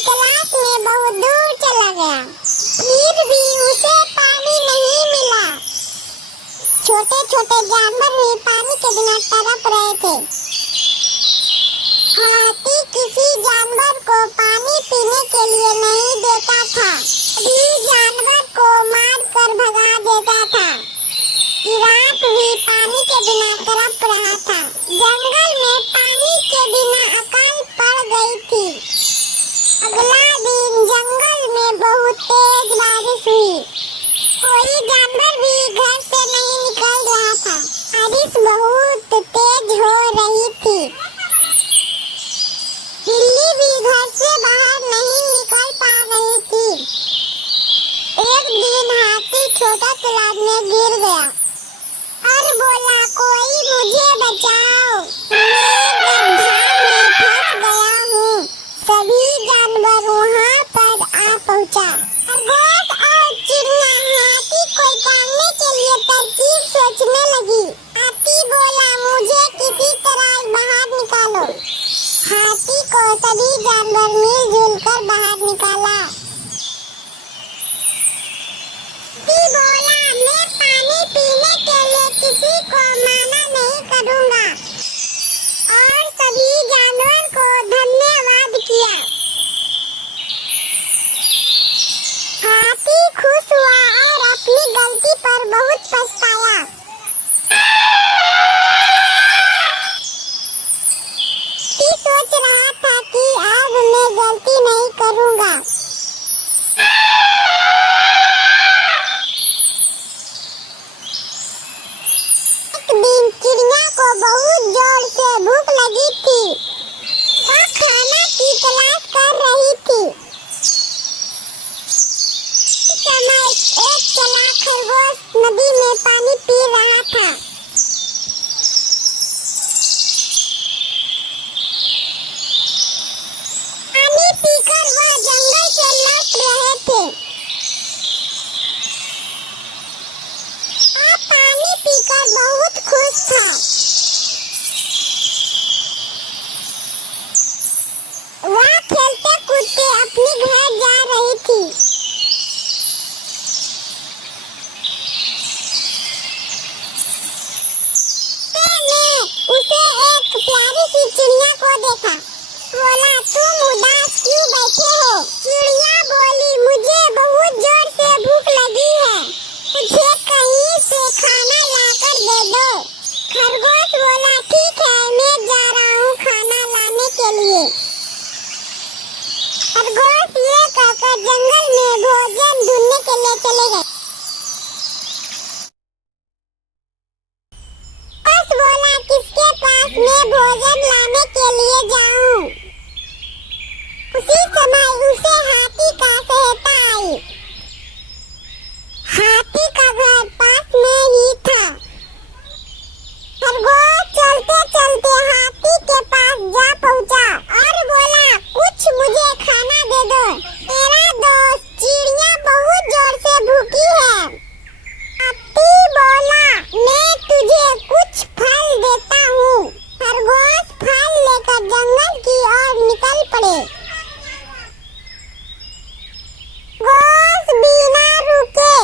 तलाश में बहुत दूर चला गया, फिर भी उसे पानी नहीं मिला। छोटे छोटे जानवर भी पानी के बिना तड़प रहे थे। हाथी किसी जानवर को पानी पीने के लिए नहीं देता था, भी जानवर को मार कर भगा देता था। जिराफ भी पानी के बिना तड़प रहा था। जंगल में पानी के बिना अकाल पड़ गई थी। अगला दिन जंगल में बहुत तेज बारिश हुई। कोई जानवर भी घर से नहीं निकल रहा था। बारिश बहुत तेज हो रही थी। बिल्ली भी घर से बाहर नहीं निकल पा रही थी। एक दिन हाथी छोटा तालाब में गिर गया और बोला, कोई मुझे बचाओ, मैं गड्ढा में फंस गया हूँ। सभी जानवर वहाँ पर आ पहुँचा। खरगोश और चिड़िया हाथी को पालने के लिए तरकीब सोचने लगी। हाथी बोला, मुझे किसी तरह बाहर निकालो। हाथी को सभी जानवर मिलजुल कर बाहर निकाला। हाथी बोला, मैं पानी पीने के लिए किसी को मना नहीं करूँगा, और सभी जानवर को धन्यवाद किया। हाथी खुश हुआ और अपनी गलती पर बहुत पछताया। हाथी सोच रहा था कि अब मैं गलती नहीं करूँगा। एक दिन चिड़िया को बहुत जोर से भूख लगी थी। वह खाना की तलाश कर रही थी। इस समय एक चालाक खरगोश नदी में पानी पी रहा था। पानी पीकर वह जंगल से लौट रहे थे। वह पानी पीकर बहुत खुश था। वह खेलते कूदते अपने घर जा रही थी। उसे एक प्यारी सी चिड़िया को देखा। बोला, तुम उदास क्यों बैठे हो? चिड़िया बोली, मुझे बहुत जोर से भूख लगी है, मुझे कहीं से खाना लाकर दे दो। खरगोश बोला, ठीक है, मैं जा रहा हूँ खाना लाने के लिए। खरगोश ये कहकर जंगल में भोजन ढूंढने के लिए चले गए। खरगोश बोला, किसके पास मैं भोजन लाने के लिए जाऊं? उसी समय उसे हाथी का सहायता आई। हाथी का घर पास में ही था। खरगोश चलते चलते हाथी के पास जा पहुंचा और बोला, कुछ मुझे खाना दे दो, मेरा दोस्त चिड़िया बहुत जोर से भूखी है। हाथी बोला, मैं तुझे कुछ फल देता हूँ। खरगोश फल लेकर जंगल की ओर निकल पड़े। खरगोश बिना रुके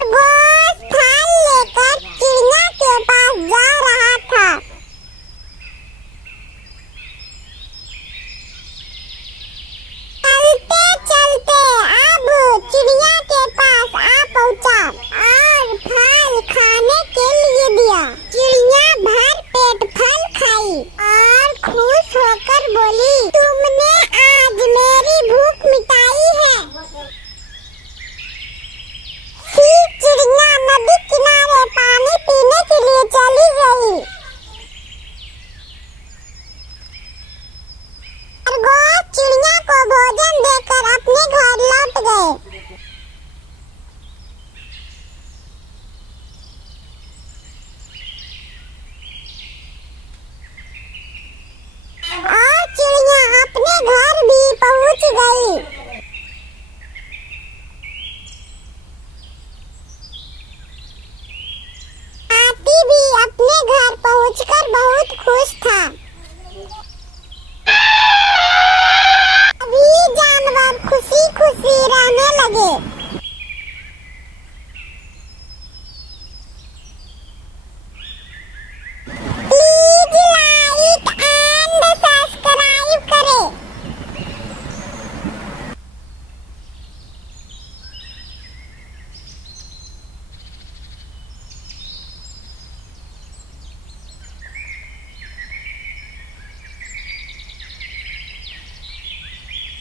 खरगोश फल लेकर चिड़िया के पास जा रहा था। चलते चलते अब चिड़िया के पास आ पहुंचा और फल खाने के लिए दिया। चिड़िया भर पेट फल खाई और खुश होकर बोली, तुमने आज मेरी भूख मिटाई है। फिर चिड़िया नदी किनारे पानी पीने के लिए चली गई। खरगोश चिड़िया को भोजन देकर अपने घर लौट गए।